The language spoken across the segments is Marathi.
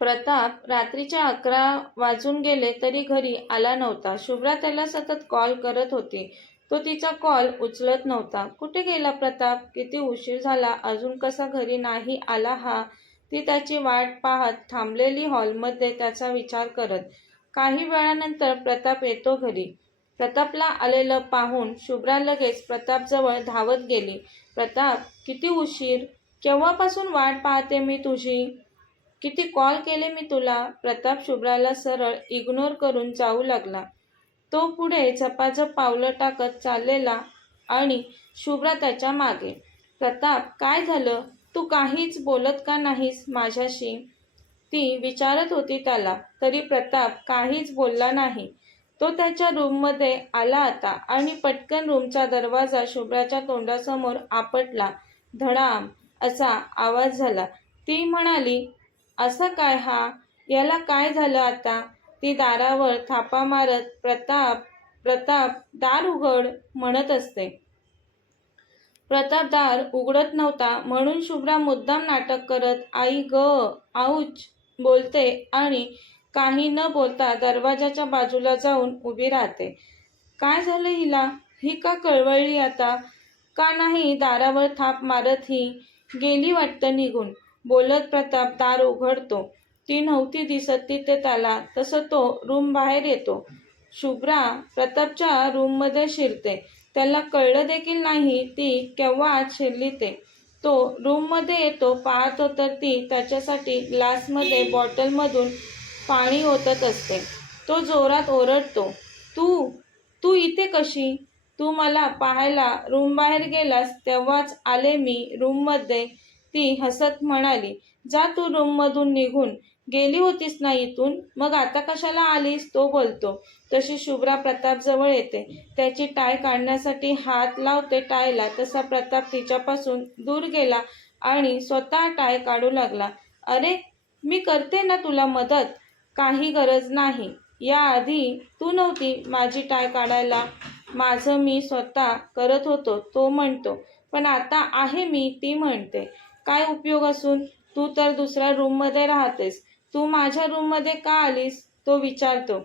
प्रताप रात्रीचे 11 वाजून गेले तरी घरी आला नव्हता. शुभ्रा त्याला सतत कॉल करत होती. तो तिचा कॉल उचलत नव्हता. कुठे गेला प्रताप? किती उशीर झाला, अजून कसा घरी नाही आला हा? ती त्याची वाट पाहत थांबलेली हॉलमध्ये त्याचा विचार करत. काही वेळानंतर प्रताप येतो घरी. प्रतापला आलेलं पाहून शुभ्रा लगेच प्रतापजवळ धावत गेली. प्रताप, किती उशीर? केव्हापासून वाट पाहते मी तुझी. किती कॉल केले मी तुला. प्रताप शुभ्राला सरळ इग्नोर करून जाऊ लागला. तो पुढे झपाझप पावलं टाकत चाललेला आणि शुभ्रा त्याच्या मागे. प्रताप, काय झालं? तू काहीच बोलत का नाहीस माझ्याशी? ती विचारत होती त्याला. तरी प्रताप काहीच बोलला नाही. तो त्याच्या रूममध्ये आला आता आणि पटकन रूमचा दरवाजा शुभ्राच्या तोंडासमोर आपटला. धडाम असा आवाज झाला. ती म्हणाली, असं काय हा? याला काय झालं आता? ती दारावर थापा मारत प्रताप प्रताप दार उघड म्हणत असते. प्रताप दार उघडत नव्हता म्हणून शुभ्रा मुद्दाम नाटक करत आई ग आऊच बोलते आणि काही न बोलता दरवाजाच्या बाजूला जाऊन उभी राहते. काय झालं हिला? ही का कळवळली आता? का नाही दारावर थाप मारत ही? गेली वाटतं निघून, बोलत प्रताप दार उघडतो. ती नव्हती दिसत तिथे त्याला. तसं तो रूम बाहेर येतो. शुभ्रा प्रतापच्या रूममध्ये शिरते. त्याला कळलं देखील नाही ती केव्हा आत शिरली ते. तो रूममध्ये येतो पाहतो तर ती त्याच्यासाठी ग्लासमध्ये बॉटलमधून पाणी ओतत असते. तो जोरात ओरडतो, तू तू इथे कशी? तू मला पाहायला रूमबाहेर गेलास तेव्हाच आले मी रूममध्ये. ती हसत म्हणाली, जा तू रूममधून निघून. गेली होतीस ना इथून, मग आता कशाला आलीस? तो बोलतो. तशी शुभ्रा प्रतापजवळ येते. त्याची टाय काढण्यासाठी हात लावते टायला. तसा प्रताप तिच्यापासून दूर गेला आणि स्वतः टाय काढू लागला. अरे, मी करते ना तुला मदत. काही गरज नाही. याआधी तू नव्हती माझी टाय काढायला. माझं मी स्वतः करत होतो, तो म्हणतो. पण आता आहे मी, ती म्हणते. काय उपयोग असून? तू तर दुसऱ्या रूममध्ये राहतेस. तू माझ्या रूममध्ये का आलीस? तो विचारतो.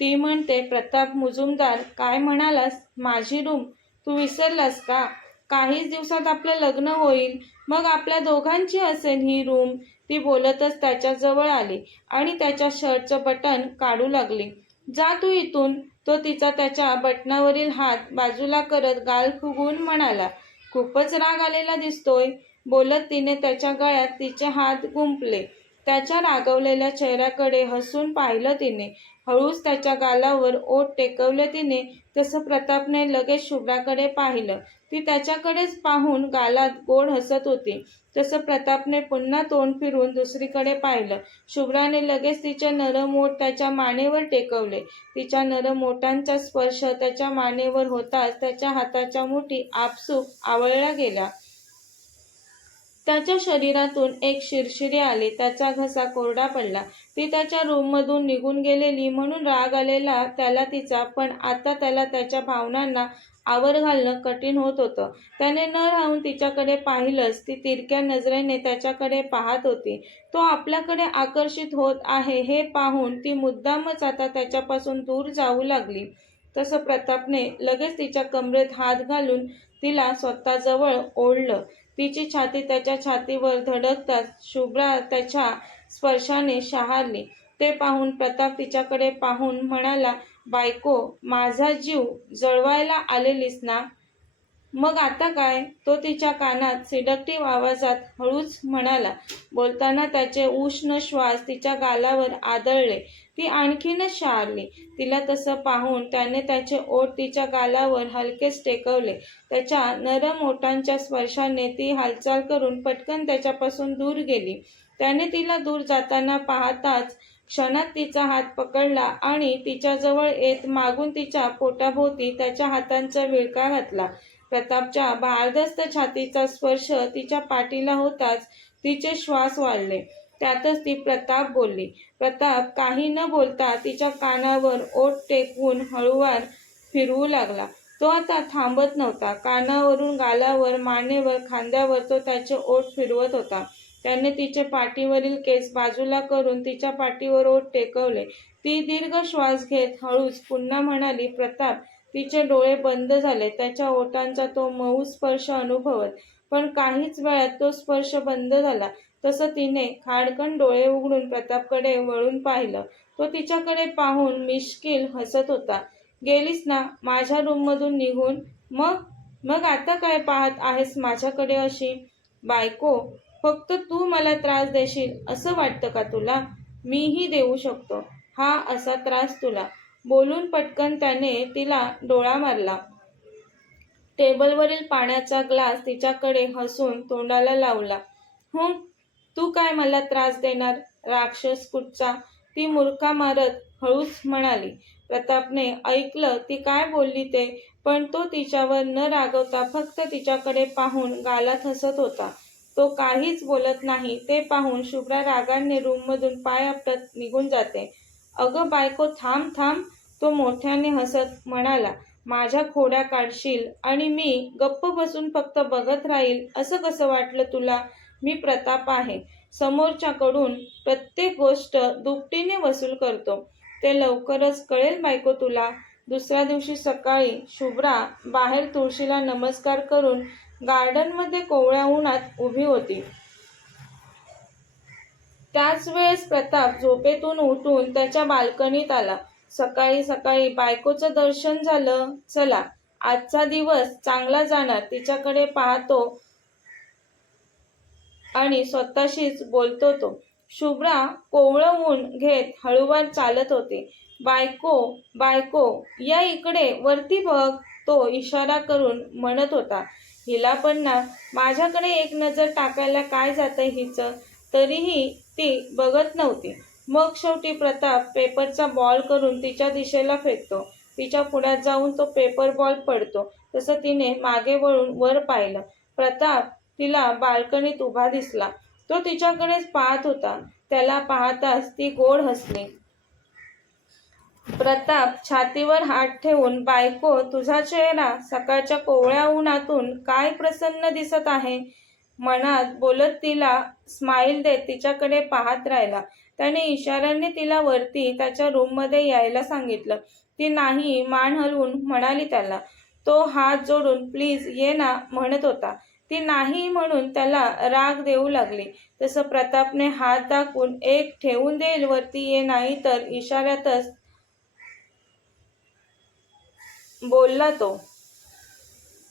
ती म्हणते, प्रताप मुजुमदार, काय म्हणालास? माझी रूम? तू विसरलास का? काहीच दिवसात आपलं लग्न होईल, मग आपल्या दोघांची असेल ही रूम. ती बोलतच त्याच्याजवळ आली आणि त्याच्या शर्टचं बटन काढू लागली. जा तू इथून. तो तिचा त्याच्या बटनावरील हात बाजूला करत गाल फुगवून म्हणाला. खूपच राग आलेला दिसतोय, बोलत तिने त्याच्या गळ्यात तिचे हात गुंफले. त्याच्या रागावलेल्या चेहऱ्याकडे हसून पाहिलं तिने. हळूच त्याच्या गालावर ओठ टेकवले तिने. तसं प्रतापने लगेच शुभ्राकडे पाहिलं. ती त्याच्याकडेच पाहून गालात गोड हसत होती. तसं प्रतापने पुन्हा तोंड फिरून दुसरीकडे पाहिलं. शुभ्राने लगेच तिचे नरम ओठ त्याच्या मानेवर टेकवले. तिच्या नरम ओठांचा स्पर्श त्याच्या मानेवर होताच त्याच्या हाताच्या मुठी आपसूक आवळल्या गेल्या. त्याच्या शरीरातून एक शिरशिरी आली. त्याचा घसा कोरडा पडला. ती त्याच्या रूममधून निघून गेलेली म्हणून राग आलेला त्याला तिचा, पण आता त्याला त्याच्या भावनांना आवर घालणं कठीण होत होतं. त्याने न राहून तिच्याकडे पाहिलंच. ती तिरक्या नजरेने त्याच्याकडे पाहत होती. तो आपल्याकडे आकर्षित होत आहे हे पाहून ती मुद्दामच आता त्याच्यापासून दूर जाऊ लागली. तसं प्रतापने लगेच तिच्या कमरेत हात घालून तिला स्वतःजवळ ओढलं. तिची छाती त्याच्या छातीवर धडकताच शुभ्रा त्याच्या स्पर्शाने शहारली. ते पाहून प्रताप तिच्याकडे पाहून म्हणाला, बायको, माझा जीव जळवायला आलेलीस ना? मग आता काय? तो तिच्या कानात सिडक्टिव्ह आवाजात हळूच म्हणाला. बोलताना त्याचे उष्ण श्वास तिच्या गालावर आदळले. ती आणखीनच शहारली. तिला तसं पाहून त्याने त्याचे ओठ तिच्या गालावर हलकेच टेकवले. त्याच्या नरम ओठांच्या स्पर्शाने ती हालचाल करून पटकन त्याच्यापासून दूर गेली. त्याने तिला दूर जाताना पाहताच क्षणात तिचा हात पकडला आणि तिच्याजवळ येत मागून तिच्या पोटाभोवती त्याच्या हातांचा विळखा घातला. प्रतापच्या भारदस्त छातीचा स्पर्श तिच्या पाठीला होताच तिचे श्वास वाढले. त्यातच ती प्रताप बोलली. प्रताप काही न बोलता तिच्या कानावर ओठ टेकवून हळूवार फिरवू लागला. तो आता थांबत नव्हता. कानावरून गालावर, मानेवर, खांद्यावर तो त्याचे ओठ फिरवत होता. त्याने तिचे पाठीवरील केस बाजूला करून तिच्या पाठीवर ओठ टेकवले. ती दीर्घ श्वास घेत हळूच पुन्हा म्हणाली, प्रताप. तिचे डोळे बंद झाले, त्याच्या ओठांचा तो मऊ स्पर्श अनुभवत. पण काहीच वेळात तो स्पर्श बंद झाला. तसं तिने खाडकन डोळे उघडून प्रतापकडे वळून पाहिलं. तो तिच्याकडे पाहून मिश्किल हसत होता. गेलीस ना माझ्या रूममधून निघून? मग मग आता काय पाहत आहेस माझ्याकडे अशी? बायको, फक्त तू मला त्रास देशील असं वाटतं का तुला? मीही देऊ शकतो हा असा त्रास तुला. बोलून पटकन त्याने तिला डोळा मारला. टेबलवरील पाण्याचा ग्लास तिच्याकडे हसून तोंडाला लावला. तू काय मला त्रास देणार, राक्षस कुठचा? ती मुरका मारत हळूच म्हणाली. प्रतापने ऐकलं ती काय बोलली ते, पण तो तिच्यावर न रागवता फक्त तिच्याकडे पाहून गालात हसत होता. तो काहीच बोलत नाही ते पाहून शुभ्रा रागाने रूममधून पाय आपटत निघून जाते. अगं बायको, थांब थांब, तो मोठ्याने हसत म्हणाला. माझ्या खोड्या काढशील आणि मी गप्प बसून फक्त बघत राहील असं कसं वाटलं तुला? मी प्रताप आहे, समोरच्याकडून प्रत्येक गोष्ट दुपटीने वसूल करतो. ते लवकरच कळेल बायको तुला. दुसऱ्या दिवशी सकाळी शुभ्रा बाहेर तुळशीला नमस्कार करून गार्डनमध्ये कोवळ्या उन्हात उभी होती. त्याच वेळेस प्रताप झोपेतून उठून त्याच्या बाल्कनीत आला. सकाळी सकाळी बायकोचं दर्शन झालं. चला, आजचा दिवस चांगला जाणार, तिच्याकडे पाहतो आणि स्वतःशीच बोलतो तो. शुभ्रा कोवळं ऊन घेत हळूवार चालत होती. बायको, बायको, या इकडे, वरती बघ, तो इशारा करून म्हणत होता. हिला पण ना माझ्याकडे एक नजर टाकायला काय जातंय हिचं? तरीही ती बघत नव्हती. मग शेवटी प्रताप पेपरचा बॉल करून तिच्या दिशेला फेकतो. तिच्या पुढ्यात जाऊन तो पेपर बॉल पडतो. तसं तिने मागे वळून वर पाहिलं. प्रताप तिला बाल्कनीत उभा दिसला. तो तिच्याकडेच पाहत होता. त्याला पाहताच ती गोड हसली. प्रताप छातीवर हात ठेवून, बायको, तुझा चेहरा सकाळच्या कोवळ्या उन्हातून काय प्रसन्न दिसत आहे, मनात बोलत तिला स्माईल देत तिच्याकडे पाहत राहिला. त्याने इशाऱ्याने तिला वरती त्याच्या रूममध्ये यायला सांगितलं. ती नाही मान हलवून म्हणाली त्याला. तो हात जोडून प्लीज ये ना म्हणत होता. ती नाही म्हणून त्याला राग देऊ लागली. तसं प्रतापने हात दाखवून एक ठेवून देईल वरती ये, नाही तर इशाऱ्यातच बोलला तो.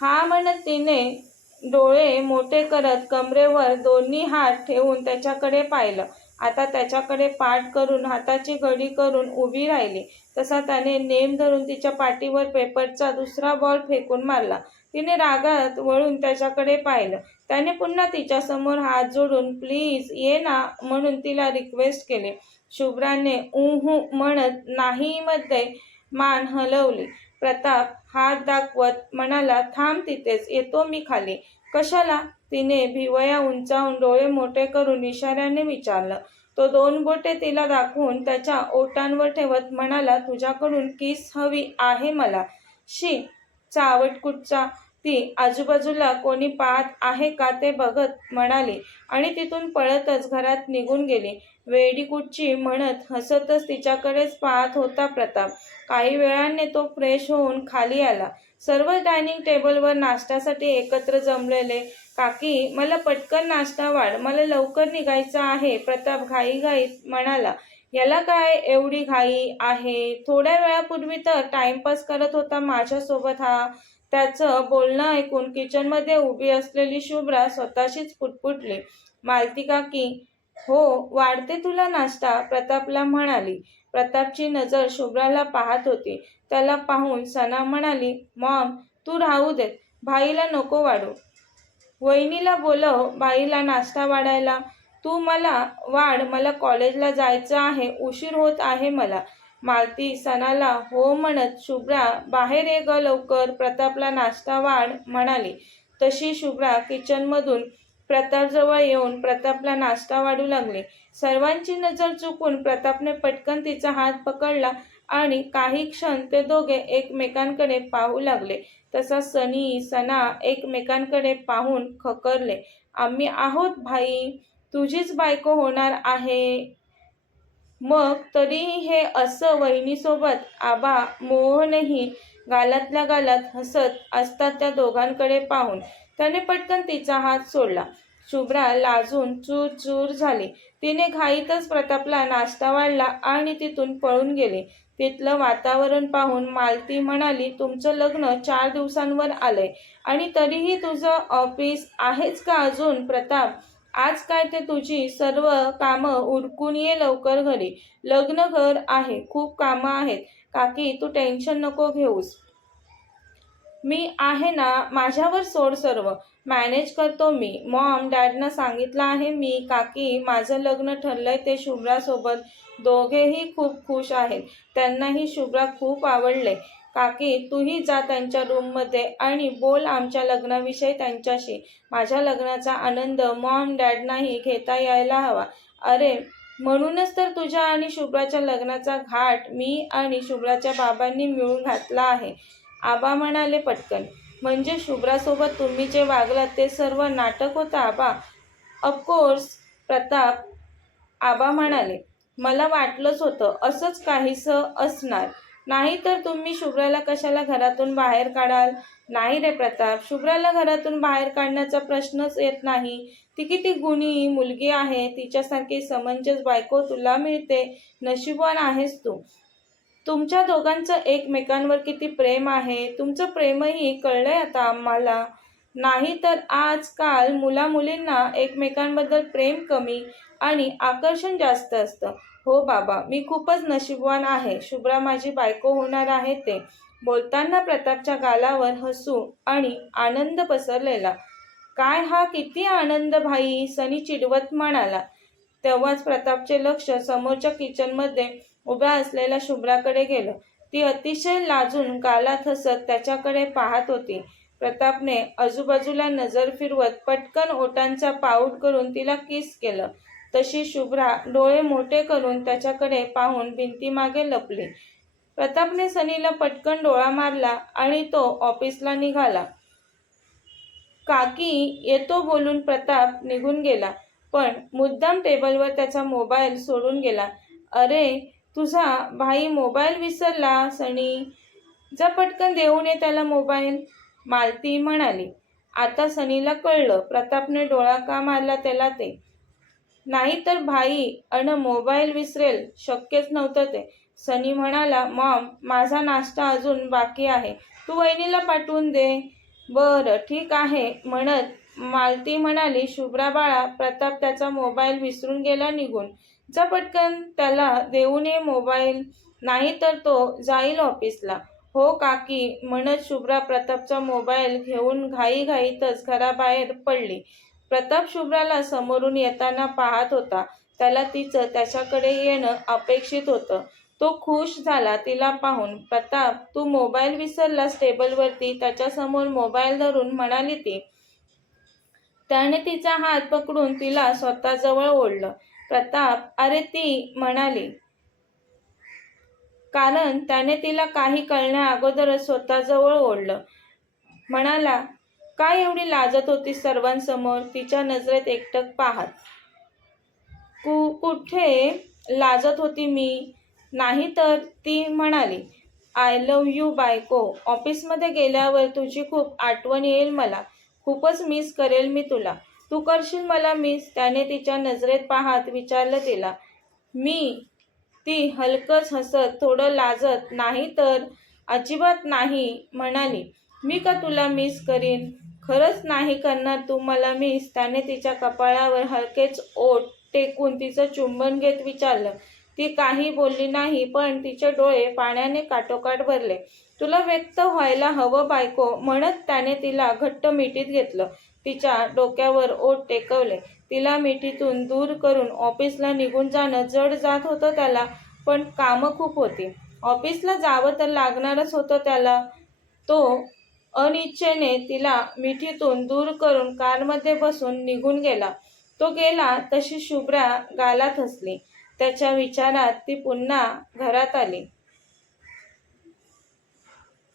हा म्हणत तिने डोळे मोठे करत कमरेवर दोन्ही हात ठेवून त्याच्याकडे पाहिलं. आता त्याच्याकडे पाठ करून हाताची घडी करून उभी राहिली. तसा त्याने नेम धरून तिच्या पाठीवर पेपरचा दुसरा बॉल फेकून मारला. तिने रागात वळून त्याच्याकडे पाहिलं. त्याने पुन्हा तिच्यासमोर हात जोडून प्लीज ये ना म्हणून तिला रिक्वेस्ट केली. शुभ्राने उहू म्हणत नाही मध्ये मान हलवली. प्रताप हात दाखवत म्हणाला, थांब तिथेच, येतो मी खाली. कशाला? तिने भिवया उंचावून डोळे मोठे करून इशाऱ्याने विचारलं. तो दोन बोटे तिला दाखवून त्याच्या ओठांवर ठेवत म्हणाला, तुझ्याकडून किस हवी आहे मला. शी, चावट कुठचा. ती आजूबाजूला कोणी पाहत आहे का ते बघत म्हणाली आणि तिथून पळतच घरात निघून गेली. वेडी कुठची म्हणत हसतच तिच्याकडेच पाहत होता प्रताप. काही वेळाने तो फ्रेश होऊन खाली आला. सर्व डायनिंग टेबलवर नाश्त्यासाठी एकत्र जमलेले. काकी, मला पटकन नाश्ता वाढ, मला लवकर निघायचं आहे, प्रताप घाईघाईत म्हणाला. याला काय एवढी घाई आहे? थोड्या वेळापूर्वी तर टाइमपास करत होता माझ्यासोबत हा. त्याचं बोलणं ऐकून किचनमध्ये उभी असलेली शुभ्रा स्वतःशीच पुटपुटली. मालती काकी, हो वाढते तुला नाश्ता, प्रतापला म्हणाली. प्रतापची नजर शुभ्राला पाहत होती. त्याला पाहून सना म्हणाली, मॉम, तू राहू देत, भाईला नको वाढू. वहिनीला बोलव भाईला नाश्ता वाढायला. तू मला वाढ, मला कॉलेजला जायचं आहे, उशीर होत आहे मला. मालती सनाला हो म्हणत, शुभ्रा बाहेर ये ग लवकर, प्रतापला नाश्ता वाढ म्हणाली. तशी शुभ्रा किचनमधून प्रतापजवळ येऊन प्रतापला नाश्ता वाढू लागली. सर्वांची नजर चुकून प्रतापने पटकन तिचा हात पकडला आणि काही क्षण ते दोघे एकमेकांकडे पाहू लागले. तसा सनी सना एकमेकांकडे पाहून खकरले. आम्ही आहोत भाई, तुझीच बायको होणार आहे. मग तरीही हे असं वहिनीसोबत. आबा मोहनही गालातल्या गालात हसत असतात त्या दोघांकडे पाहून. त्याने पटकन तिचा हात सोडला. शुभ्रा लाजून चूर चूर झाली. तिने घाईतच प्रतापला नाश्ता वाढला आणि तिथून पळून गेली. तिथलं वातावरण पाहून मालती म्हणाली, तुमचं लग्न 4 दिवसांवर आलंय आणि तरीही तुझं ऑफिस आहेच का अजून? प्रताप, आज काय ते तुझी सर्व कामं उरकून ये लवकर घरी. लग्न घर आहे, खूप कामं आहेत. काकी तू टेन्शन नको घेऊस. मी आहे ना, माझ्यावर सोड सर्व. मॅनेज करतो मी. मॉम डॅडना सांगितलं आहे मी. काकी माझं लग्न ठरलंय ते शुभ्रासोबत. दोघेही खूप खुश आहेत. त्यांनाही शुभ्रा खूप आवडले. काकी तूही जा त्यांच्या रूममध्ये आणि बोल आमच्या लग्नाविषयी त्यांच्याशी. माझ्या लग्नाचा आनंद मॉम डॅडनाही घेता यायला हवा. अरे म्हणूनच तर तुझ्या आणि शुभ्राच्या लग्नाचा घाट मी आणि शुभ्राच्या बाबांनी मिळून घातला आहे. आबा म्हणाले पटकन. म्हणजे शुभ्रासोबत तुम्ही जे वागलात ते सर्व नाटक होतं आबा? ऑफकोर्स प्रताप. आबा म्हणाले, मला वाटलंच होतं असंच काहीसं असणार. नाही तर तुम्ही शुभ्राला कशाला घरातून बाहेर काढाल? नाही रे प्रताप, शुभ्राला घरातून बाहेर काढण्याचा प्रश्नच येत नाही. ती किती गुणी मुलगी आहे. तिच्यासारखी समंजस बायको तुला मिळते. नशीबवान आहेस तू. तुमच्या दोघांचं एकमेकांवर किती प्रेम आहे. तुमचं प्रेमही कळलंय आता आम्हाला. नाही तर आजकाल मुलामुलींना एकमेकांबद्दल प्रेम कमी आणि आकर्षण जास्त असतं. हो बाबा, मी खूपच नशीबवान आहे. शुभ्रा माझी बायको होणार आहे ते. बोलताना प्रतापच्या गालावर हसू आणि आनंद पसरलेला. काय हा किती आनंद भाई, सनी चिडवत म्हणाला. तेव्हाच प्रतापचे लक्ष समोरच्या किचनमध्ये उभ्या असलेल्या शुभ्राकडे गेलं. ती अतिशय लाजून गालात हसत त्याच्याकडे पाहत होती. प्रतापने आजूबाजूला नजर फिरवत पटकन ओठांचा पाऊट करून तिला किस केलं. तशी शुभ्रा डोळे मोठे करून त्याच्याकडे पाहून भिंतीमागे लपली. प्रतापने सनीला पटकन डोळा मारला आणि तो ऑफिसला निघाला. काकी येतो बोलून प्रताप निघून गेला, पण मुद्दाम टेबलवर त्याचा मोबाईल सोडून गेला. अरे तुझा भाई मोबाईल विसरला सनी. जा पटकन देऊन ये त्याला मोबाईल, मालती म्हणाली. आता सनीला कळलं प्रतापने डोळा का मारला त्याला ते. नाही तर भाई मोबाईल विसरेल, शक्यच नव्हतं ते. सनी म्हणाला, मॉम माझा नाश्ता अजून बाकी आहे, तू वहिनीला पाठवून दे. बरं ठीक आहे म्हणत मालती म्हणाली. शुभ्रा बाळा, प्रताप त्याचा मोबाईल विसरून गेला निघून. जा पटकन त्याला देऊन ये मोबाईल, नाही तर तो जाईल ऑफिसला. हो काकी म्हणत शुभ्रा प्रतापचा मोबाईल घेऊन घाईघाईतच घराबाहेर पडली. प्रताप शुभ्राला समोरून येताना पाहत होता. त्याला तिचं त्याच्याकडे येणं अपेक्षित होतं. तो खुश झाला तिला पाहून. प्रताप तू मोबाईल विसरलास टेबलवरती, त्याच्यासमोर मोबाईल धरून म्हणाली ती. त्याने तिचा हात पकडून तिला स्वतःजवळ ओढलं. प्रताप अरे ती म्हणाली, कारण त्याने तिला काही कळण्या अगोदरच स्वतःजवळ ओढलं. म्हणाला, काय एवढी लाजत होती सर्वांसमोर? तिच्या नजरेत एकटक पाहत. कुठे लाजत होती मी? नाही तर. ती म्हणाली, आय लव्ह यू बायको. ऑफिसमध्ये गेल्यावर तुझी खूप आठवण येईल मला. खूपच मिस करेल मी तुला. तू करशील मला मिस? त्याने तिच्या नजरेत पाहत विचारलं तिला. मी? ती हलकंच हसत थोडं लाजत, नाही तर अजिबात नाही म्हणाली. मी का तुला मिस करीन? खरंच नाही करणार तू मला मिस? त्याने तिच्या कपाळावर हलकेच ओठ टेकून तिचं चुंबन घेत विचारलं. ती काही बोलली नाही, पण तिचे डोळे पाण्याने काठोकाठ भरले. तुला व्यक्त व्हायला हवं बायको, म्हणत त्याने तिला घट्ट मिठीत घेतलं. तिच्या डोक्यावर ओठ टेकवले. तिला मिठीतून दूर करून ऑफिसला निघून जाणं जड जात होतं त्याला, पण कामं खूप होती. ऑफिसला जावं तर लागणारच होतं त्याला. तो अनिच्छेने तिला मिठीतून दूर करून कारमध्ये बसून निघून गेला. तो गेला तशी शुभ्रा गालात हसली. त्याच्या विचारात ती पुन्हा घरात आली.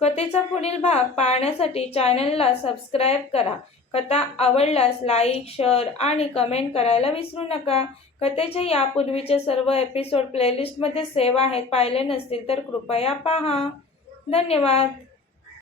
कथेचा पुढील भाग पाहण्यासाठी चॅनलला सबस्क्राईब करा. कथा आवडल्यास लाईक, शेअर आणि कमेंट करायला विसरू नका. कथेचे यापूर्वीचे सर्व एपिसोड प्लेलिस्टमध्ये सेव्ह आहेत. पाहिले नसतील तर कृपया पहा. धन्यवाद.